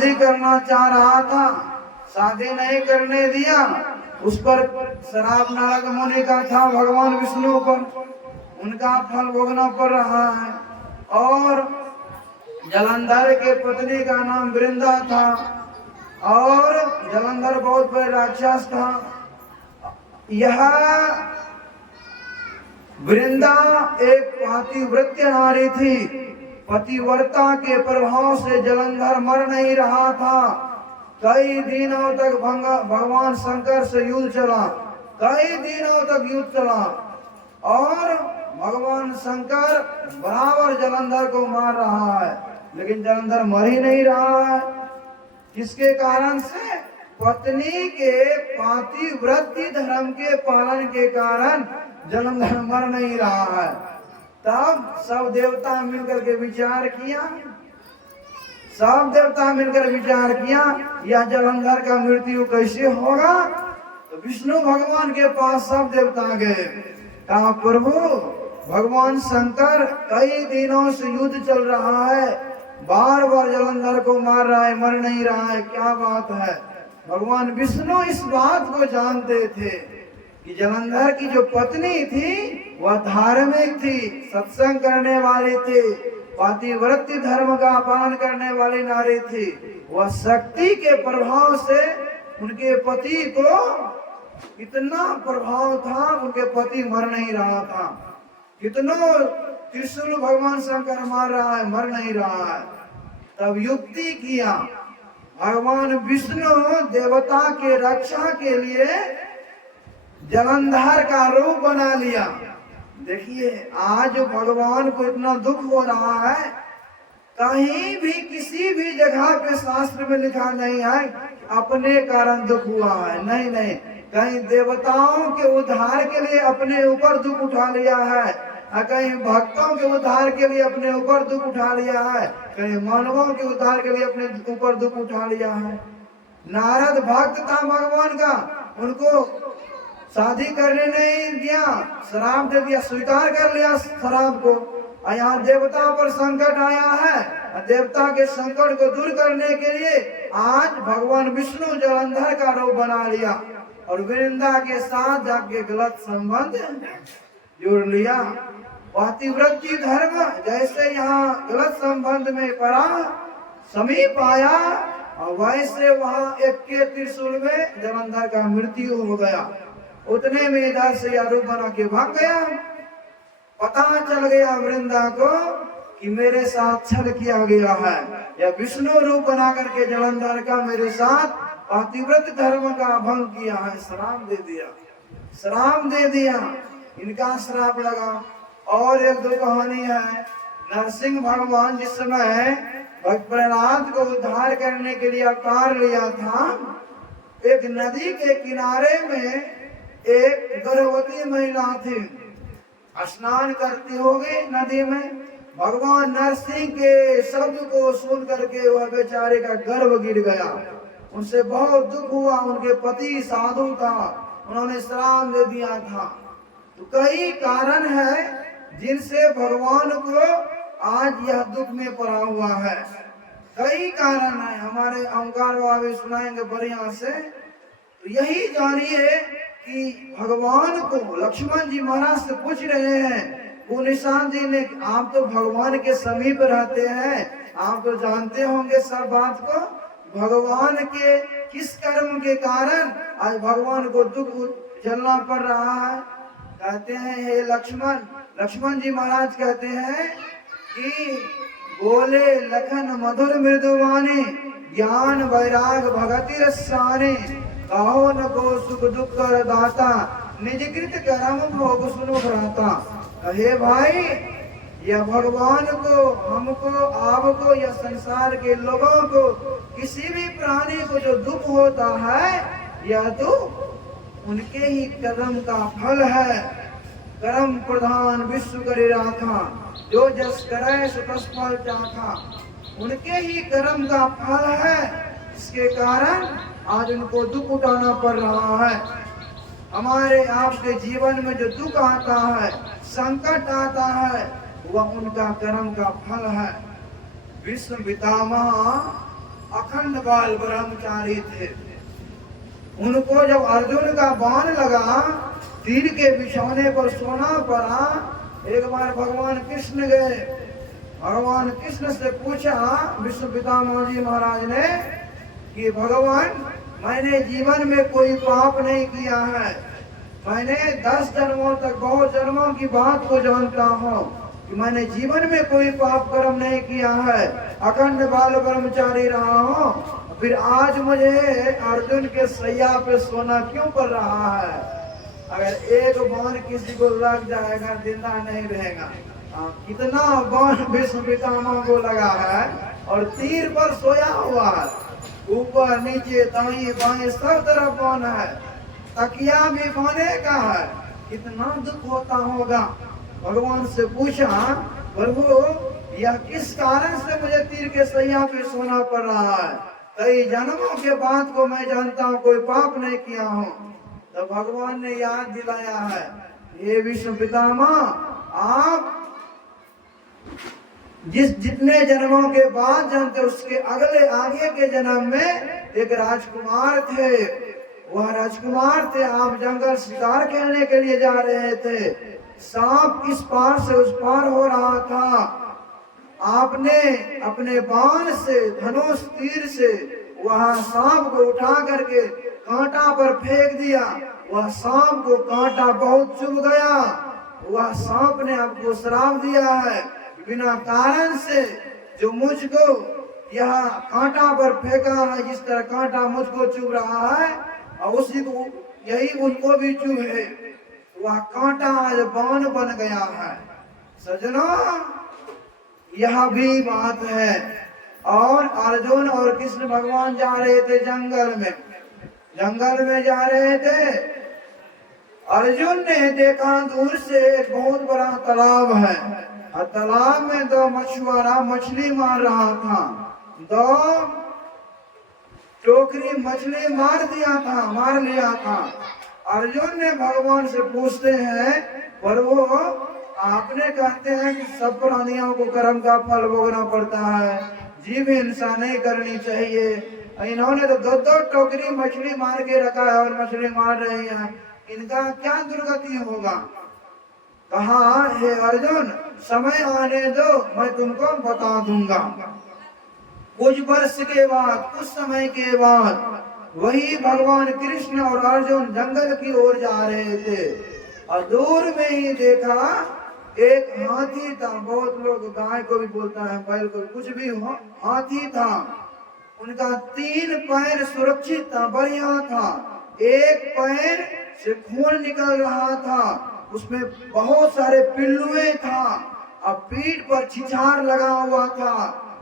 शादी करना चाह रहा था, शादी नहीं करने दिया। उस पर श्राप नारद मुनि का था भगवान विष्णु पर, उनका फल भोगना पड़ रहा है। और जलंधर के पत्नी का नाम वृंदा था, और जलंधर बहुत बड़ा राक्षस था। यह वृंदा एक पातिव्रत्य नारी थी। पतिव्रता के प्रभाव से जलंधर मर नहीं रहा था। कई दिनों तक भगवान शंकर से युद्ध चला, कई दिनों तक युद्ध चला, और भगवान शंकर बराबर जलंधर को मार रहा है, लेकिन जलंधर मर ही नहीं रहा है। किसके कारण से? पत्नी के पातिव्रत्य धर्म के पालन के कारण जलंधर मर नहीं रहा है। तब सब देवता मिलकर के विचार किया, सब देवता मिलकर विचार किया, यह जलंधर का मृत्यु कैसे होगा। तो विष्णु भगवान के पास सब देवता गए, कहा प्रभु भगवान शंकर कई दिनों से युद्ध चल रहा है, बार बार जलंधर को मार रहा है, मर नहीं रहा है, क्या बात है। भगवान विष्णु इस बात को जानते थे कि जलंधर की जो पत्नी थी वह धार्मिक थी, सत्संग करने वाली थी, पातिव्रत्य धर्म का पालन करने वाली नारी थी। वह शक्ति के प्रभाव से उनके पति को इतना प्रभाव था, उनके पति मर नहीं रहा था। कितनों त्रिशूल भगवान शंकर मार रहा है, मर नहीं रहा है। तब युक्ति किया, भगवान विष्णु देवता के रक्षा के लिए जलंधर का रूप बना लिया। देखिए आज भगवान को इतना दुख हो रहा है, कहीं भी किसी भी जगह पे शास्त्र में लिखा नहीं है अपने कारण दुख हुआ है, नहीं नहीं, कहीं देवताओं के उद्धार के लिए अपने ऊपर दुख उठा लिया है, कहीं भक्तों के उद्धार के लिए अपने ऊपर दुख उठा लिया है, कहीं मानवों के उद्धार के लिए अपने ऊपर दुख उठा लिया है। नारद भक्त था भगवान का, उनको शादी करने नहीं दिया, शराब दे दिया, स्वीकार कर लिया शराब को। यहाँ देवता पर संकट आया है, देवता के संकट को दूर करने के लिए आज भगवान विष्णु जलंधर का रूप बना लिया और वृंदा के साथ जाके गलत संबंध जोड़ लिया। पातिव्रत्य धर्म जैसे यहाँ गलत संबंध में पड़ा, समीप आया, और वैसे वहाँ एक के त्रिशूल में जलंधर का मृत्यु हो गया। उतने में इधर से यह रूप बना के भाग गया। पता चल गया वृंदा को कि मेरे साथ छल किया गया है, यह विष्णु रूप बना करके जलंधर का मेरे साथ पातिव्रत्य धर्म का भंग किया है, श्राप दे दिया, श्राप दे दिया, इनका श्राप लगा। और एक दो कहानी है, नरसिंह भगवान जिस समय भक्त प्रहलाद को उद्धार करने के लिए अवतार लिया था, एक नदी के किनारे में एक गर्भवती महिला थी, स्नान करती होगी नदी में। भगवान नरसिंह के शब्द को सुन करके वह बेचारे का गर्भ गिर गया, उनसे बहुत दुख हुआ। उनके पति साधु था, उन्होंने श्राप दे दिया था। तो कई कारण है जिनसे भगवान को आज यह दुख में पड़ा हुआ है, कई कारण है। हमारे ओंकार बाबा सुनाएंगे बढ़िया से। तो यही जानिए कि भगवान को लक्ष्मण जी महाराज से पूछ रहे हैं, निशान जी ने, आप तो भगवान के समीप रहते हैं, आप तो जानते होंगे सब बात को, भगवान के किस कर्म के कारण आज भगवान को दुख झेलना पड़ रहा है। कहते हैं हे लक्ष्मण, लक्ष्मण जी महाराज कहते हैं कि बोले लखन मधुर मृदुवाणी, ज्ञान वैराग भगति रसाने, कहो न को सुख दुख कर दाता, निज कृत कर्म भोग सुनो भ्राता। हे भाई, यह भगवान को, हमको, आपको, या संसार के लोगों को, किसी भी प्राणी को जो दुख होता है, यह तो उनके ही कर्म का फल है। कर्म प्रधान विश्व करे राखा, जो जस करे सो तस फल चाखा, उनके ही कर्म का फल है। इसके कारण आज उनको दुख उठाना पड़ रहा है। हमारे आपके जीवन में जो दुख आता है, संकट आता है, वह उनका कर्म का फल है। विश्व पितामह अखंड अखंड बाल ब्रह्मचारी थे। उनको जब अर्जुन का बाण लगा, तीर के बिछौने पर सोना पड़ा, एक बार भगवान कृष्ण गए, भगवान कृष्ण से पूछा विष्णु पितामह जी महाराज ने कि भगवान, मैंने जीवन में कोई पाप नहीं किया है, मैंने 10 जन्मों तक, बहुत जन्मों की बात को जानता हूँ कि मैंने जीवन में कोई पाप कर्म नहीं किया है, अखंड बाल ब्रह्मचारी रहा हूँ, फिर आज मुझे अर्जुन के सैया पे सोना क्यों पड़ रहा है? अगर एक बाण किसी को लग जाएगा जिंदा नहीं रहेगा। कितना बाण विष्णु पितामह को लगा है और तीर पर सोया हुआ है, ऊपर नीचे दाएं बाएं सब तरफ बाण है, तकिया भी बाने का है, कितना दुख होता होगा। भगवान से पूछा, प्रभु यह किस कारण से मुझे तीर के सैया पे सोना पड़ रहा है? कई जन्मों के बाद को मैं जानता हूँ कोई पाप नहीं किया हूँ। तो भगवान ने याद दिलाया है, ये विष्णु पितामह, आप जितने जन्मों के बाद जानते उसके अगले आगे के जन्म में एक राजकुमार थे, वह राजकुमार थे, आप जंगल शिकार खेलने के लिए जा रहे थे, सांप इस पार से उस पार हो रहा था, आपने अपने बाण से, धनुष तीर से वह सांप को उठा करके कांटा पर फेंक दिया, वह सांप को कांटा बहुत चुभ गया, वह सांप ने आपको श्राप दिया है, बिना कारण से जो मुझको यह कांटा पर फेंका है, जिस तरह कांटा मुझको चुभ रहा है और उसी को यही उनको भी चुभे, वह कांटा आज बाण बन गया है। सजनों, यह भी बात है। और अर्जुन और कृष्ण भगवान जा रहे थे जंगल में जा रहे थे। अर्जुन ने देखा दूर से एक बहुत बड़ा तालाब है और तालाब में 2 मछुआरा मछली मार रहा था, 2 टोकरी मछली मार लिया था। अर्जुन ने भगवान से पूछते हैं, प्रभु आपने कहते हैं कि सब प्राणियों को कर्म का फल भोगना पड़ता है, जीव हिंसा नहीं करनी चाहिए, इन्होंने तो 2 टोकरी मछली मार के रखा है और मछली मार रही है, इनका क्या दुर्गति होगा? कहा, हे अर्जुन, समय आने दो, मैं तुमको बता दूंगा। कुछ वर्ष के बाद, कुछ समय के बाद वही भगवान कृष्ण और अर्जुन जंगल की ओर जा रहे थे और दूर में ही देखा एक हाथी था। बहुत लोग गाय को भी बोलता है, बैल को, कुछ भी हो, हाथी था। उनका 3 पैर सुरक्षित था, बढ़िया था, एक पैर से खून निकल रहा था, उसमें बहुत सारे पिल्लुए था और पीठ पर छिछार लगा हुआ था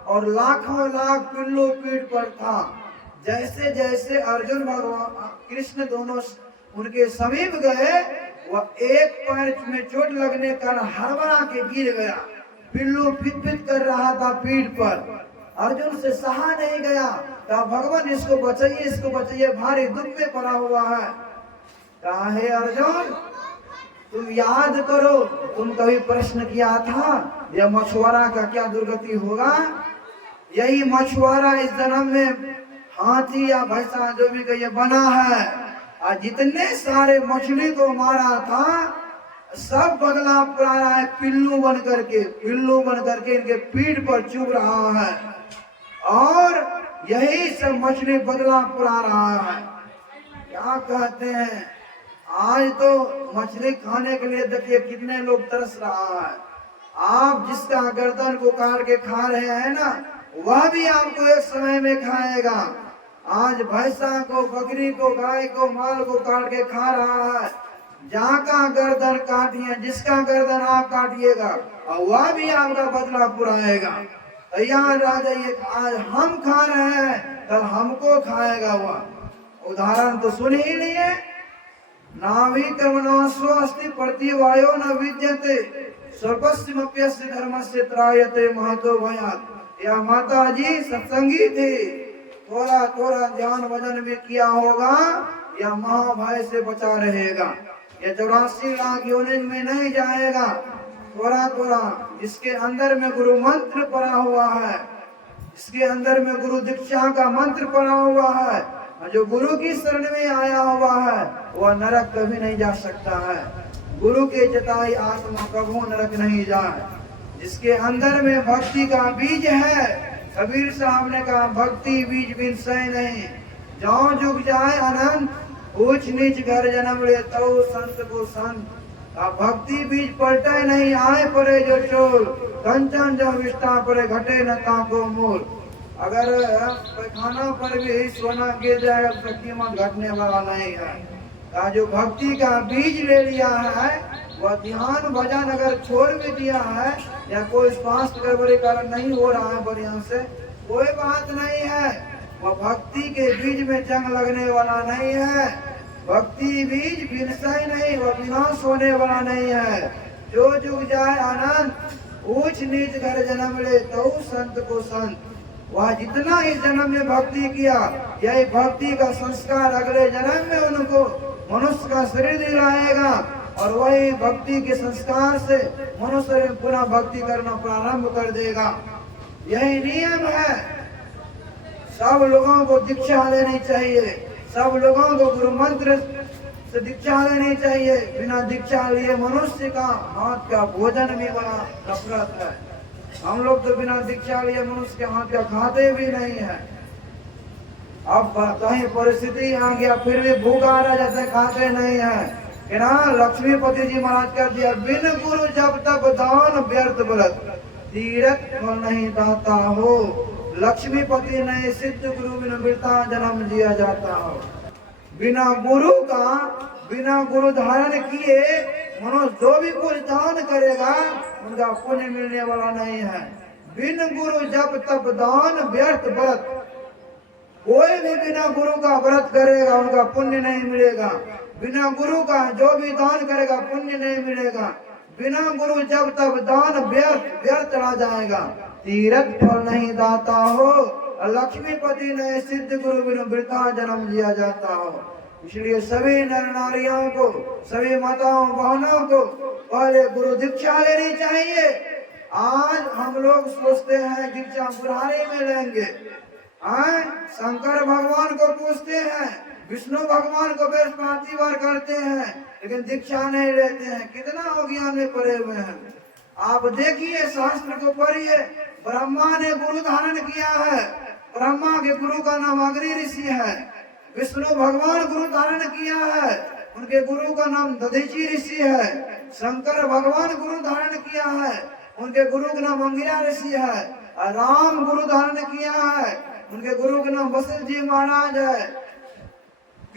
और लाखों लाख पिल्लू पीठ पर था। जैसे जैसे अर्जुन भगवान कृष्ण दोनों उनके समीप गए, वह एक पैर में चोट लगने का हड़बड़ा के गिर गया, पिल्लू फिट फिट कर रहा था पीठ पर। अर्जुन से सहा नहीं गया, कहा भगवान इसको बचाइए, भारी दुख में पड़ा हुआ है। कहा, हे अर्जुन, तुम याद करो, तुम कभी प्रश्न किया था यह मछुआरा का क्या दुर्गति होगा? यही मछुआरा इस जन्म में हाथी या भैंसा जो भी कहिए बना है और जितने सारे मछली को मारा था सब बदला पड़ा रहा है, पिल्लू बन करके इनके पीठ पर चुभ रहा है और यही सब मछली बदला पड़ा रहा है। क्या कहते हैं, आज तो मछली खाने के लिए देखिए कितने लोग तरस रहा है। आप जिसका गर्दन को काट के खा रहे हैं ना, वह भी आपको एक समय में खाएगा। आज भैंसा को, बकरी को, गाय को, माल को काट के खा रहा है। जहाँ का गर्दन काटिए, जिसका गर्दन आप काटिएगा और वह भी आपका बदला पुराएगा। तैयार आ जाइए, आज हम खा रहे हैं कल हमको खाएगा वह। उदाहरण तो सुन ही लिए, नाभि कर्मणो अस्ति प्रतिवायो न विद्यते सर्वस्वमप्यस्य धर्मस्य त्रायते महतो भयात्। यह माता जी सत्संगी थी, थोड़ा ध्यान भजन भी किया होगा, यह महाभय से बचा रहेगा, यह 84 लाख योनिन में नहीं जाएगा। थोड़ा जिसके अंदर में गुरु मंत्र पड़ा हुआ है, इसके अंदर में गुरु दीक्षा का मंत्र पड़ा हुआ है, और जो गुरु की शरण में आया हुआ है वह नरक कभी नहीं जा सकता है। गुरु के जताई आत्मा कभी नरक नहीं जाए। जिसके अंदर में भक्ति का बीज है, कबीर साहब ने कहा भक्ति बीज बिन सह नहीं, जौ जुग जाए अनंत ऊंच नीच घर जन्म ले तो संत को संत। भक्ति बीज पलटे नहीं आए परे जो चोल, कंचन जो विष्टा परे घटे न ताको मोल। अगर पैखाना पर भी सोना गिर जाएगा तो कीमत घटने वाला नहीं है। का जो भक्ति का बीज ले लिया है वह ध्यान भजन अगर छोड़ भी दिया है, या कोई स्वास्थ्य गड़बड़ी कारण नहीं हो रहा है बढ़िया से, कोई बात नहीं है, वह भक्ति के बीज में जंग लगने वाला नहीं है। भक्ति बीज विनशय नहीं, वह विनाश होने वाला नहीं है। जो जुग जाए आनंद ऊंच नीच घर जन्म ले तो संत को संत। वह जितना ही जन्म में भक्ति किया, यही भक्ति का संस्कार अगले जन्म में उनको मनुष्य का शरीर दिलाएगा, और वही भक्ति के संस्कार से मनुष्य पुनः भक्ति करना प्रारंभ कर देगा। यही नियम है। सब लोगों को दीक्षा लेनी चाहिए, सब लोगों को गुरु मंत्र से दीक्षा लेनी चाहिए। बिना दीक्षा लिए मनुष्य का हाथ का भोजन भी बड़ा नफरत है। हम लोग तो बिना दीक्षा लिए मनुष्य के हाथ का खाते भी नहीं है। अब कहीं परिस्थिति आ गया फिर भी भूखा रह जाते, खाते नहीं है। कि ना लक्ष्मीपति जी महाराज कर दिया, बिन गुरु जब तक दान व्यर्थ व्रत, तीरथ फल नहीं दाता हो। लक्ष्मीपति नहीं सिद्ध गुरु बिन वृथा जन्म दिया जाता हो। बिना गुरु का, बिना गुरु धारण किए मनुष्य जो भी कुछ दान करेगा उनका पुण्य मिलने वाला नहीं है। बिन गुरु जब तक दान व्यर्थ व्रत, कोई भी बिना गुरु का व्रत करेगा उनका पुण्य नहीं मिलेगा। बिना गुरु का जो भी दान करेगा पुण्य नहीं मिलेगा। बिना गुरु जब तक दान व्यर्थ चला जाएगा, तीरथ फल नहीं दाता हो। लक्ष्मीपति ने सिद्ध गुरु बिन वृथा जन्म लिया जाता हो। इसलिए सभी नर नारियों को, सभी माताओं बहनों को पहले गुरु दीक्षा लेनी चाहिए। आज हम लोग सोचते हैं दीक्षा बुढ़ारी में लेंगे, शंकर भगवान को पूछते हैं, विष्णु भगवान को बृहस्पतिवार करते हैं, लेकिन दीक्षा नहीं लेते हैं। कितना अज्ञान में पड़े हुए हैं। आप देखिए, शास्त्र को पढ़िए। ब्रह्मा ने गुरु धारण किया है, ब्रह्मा के गुरु का नाम अग्नि ऋषि है। विष्णु भगवान गुरु धारण किया है, उनके गुरु का नाम दधीची ऋषि है। शंकर भगवान गुरु धारण किया है, उनके गुरु का नाम अंगिरा ऋषि है। राम गुरु धारण किया है, उनके गुरु का नाम वशिष्ठ जी महाराज है।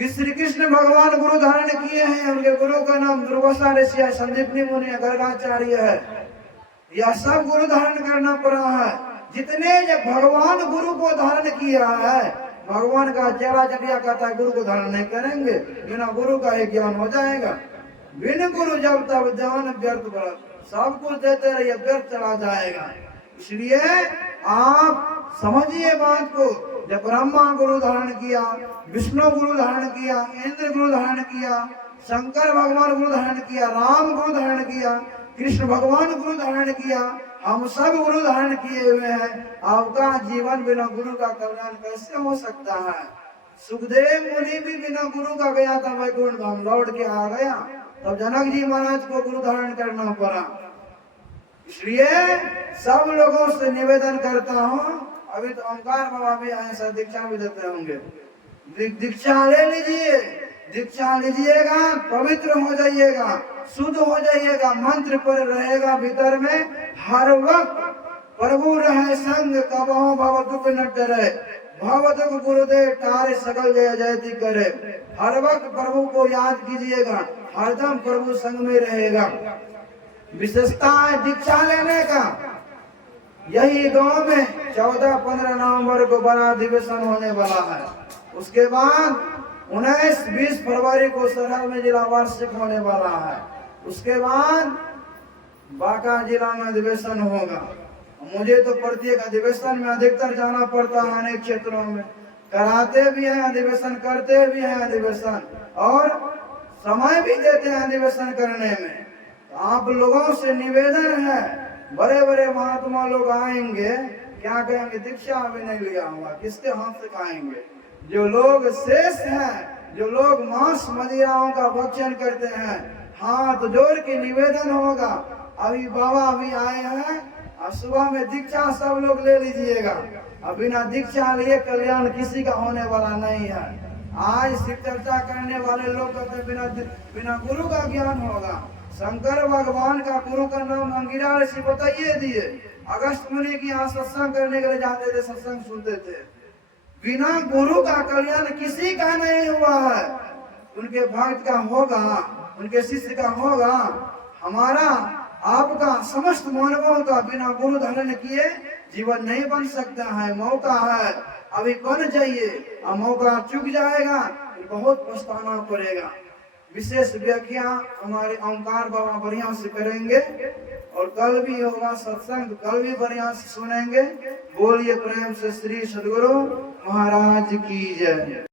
श्री कृष्ण भगवान गुरु धारण किए हैं, उनके गुरु का नाम दुर्वासा ऋषि है, संदीपनी मुनि गर्गाचार्य है। यह सब गुरु धारण करना पड़ा है। जितने जब भगवान गुरु को धारण किया है, भगवान का चेहरा चटिया कहता है गुरु को धारण नहीं करेंगे, बिना गुरु का एक ज्ञान हो जाएगा। बिन गुरु जब तब ज्ञान व्यर्थ व्रत, सब कुछ देते रहिए व्यर्थ चला जाएगा। इसलिए आप समझिए बात को। जब ब्रह्मा गुरु धारण किया, विष्णु गुरु धारण किया, इंद्र गुरु धारण किया, शंकर भगवान गुरु धारण किया, राम गुरु धारण किया, कृष्ण भगवान गुरु धारण किया, हम सब गुरु धारण किए हुए हैं। आपका जीवन बिना गुरु का कल्याण कैसे हो सकता है? सुखदेव मुनि भी बिना गुरु का गया था वैकुंठ धाम, लौट के आ गया, तब जनक जी महाराज को गुरु धारण करना पड़ा। इसलिए सब लोगों से निवेदन करता हूँ, अभी तो ओंकार बाबा भी आए, सर दीक्षा भी देते होंगे, दीक्षा ले लीजिए। दीक्षा लीजिएगा, पवित्र हो जाइएगा, शुद्ध हो जाइएगा, मंत्र पर रहेगा भीतर में। हर वक्त प्रभु रहे संग, कबहु भव दुख न डरे, भव दुख गुरुदेव तारे सकल जय जयति करे। हर वक्त प्रभु को याद कीजिएगा, हरदम प्रभु संग में रहेगा। विशेषता है दीक्षा लेने का। यही गांव में 14-15 नवंबर को बड़ा अधिवेशन होने वाला है। उसके बाद 19-20 फरवरी को सरहद में जिला वार्षिक होने वाला है। उसके बाद बांका जिला में अधिवेशन होगा। मुझे तो प्रत्येक अधिवेशन में अधिकतर जाना पड़ता है, अनेक क्षेत्रों में कराते भी हैं अधिवेशन, करते भी हैं अधिवेशन, और समय भी देते हैं अधिवेशन करने में। तो आप लोगों से निवेदन है, बड़े बड़े महात्मा लोग आएंगे, क्या कहेंगे? दीक्षा अभी नहीं लिया हुआ, किसके हाथ से खाएंगे? जो लोग शेष हैं, जो लोग मांस मदिराओं का भक्षण करते हैं, हाथ जोड़ के निवेदन होगा, अभी बाबा अभी आए हैं और सुबह में दीक्षा सब लोग ले लीजिएगा। अब बिना दीक्षा लिए कल्याण किसी का होने वाला नहीं है। आज शिव चर्चा करने वाले लोग कहते हैं बिना गुरु का ज्ञान होगा। शंकर भगवान का गुरु का नाम अंगिरा ऋषि बताइए दिए। अगस्त मुनि की यहाँ सत्संग करने के लिए जाते थे, सत्संग सुनते थे। बिना गुरु का कल्याण किसी का नहीं हुआ है। उनके भक्त का होगा, उनके शिष्य का होगा। हमारा आपका समस्त मानवों का बिना गुरु धारण किए जीवन नहीं बन सकता है। मौका है, अभी बन जाइए, और मौका चूक जाएगा तो बहुत पछताना पड़ेगा। विशेष व्याख्या हमारे ओंकार बाबा बढ़िया से करेंगे, और कल भी होगा सत्संग, कल भी बढ़िया से सुनेंगे। बोलिए प्रेम से श्री सद्गुरु महाराज की जय।